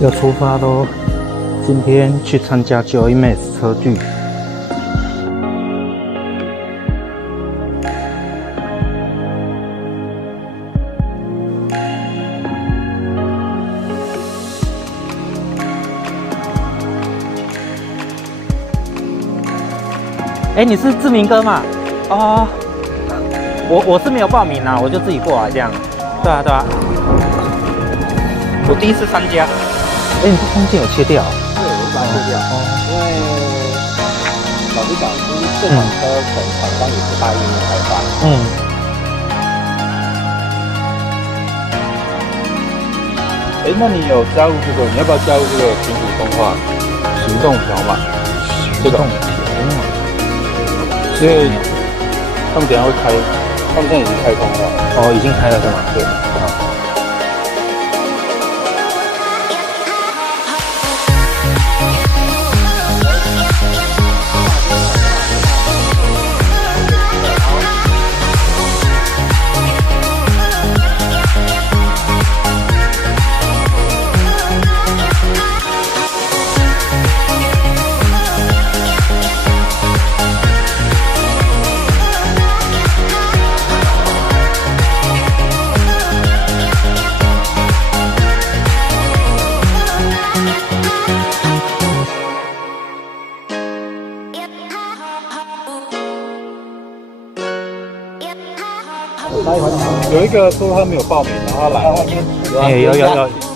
要出发喽！今天去参加 Joymax 车聚。哎，你是志明哥嘛？哦，我是没有报名啊，我就自己过来这样。对啊对啊，我第一次参加。哎，你这中间有切掉？对，我把它切掉。哦，因为老实讲，就是这款车可能厂商也不大愿意开发。哎，那你有加入这个？你要不要加入这个群组通话行动条码？行动条码。因为他们等一下会开，他们现在已经开通了。哦，已经开了是吗？对。有一个说他没有报名，然后他来了。哎，有。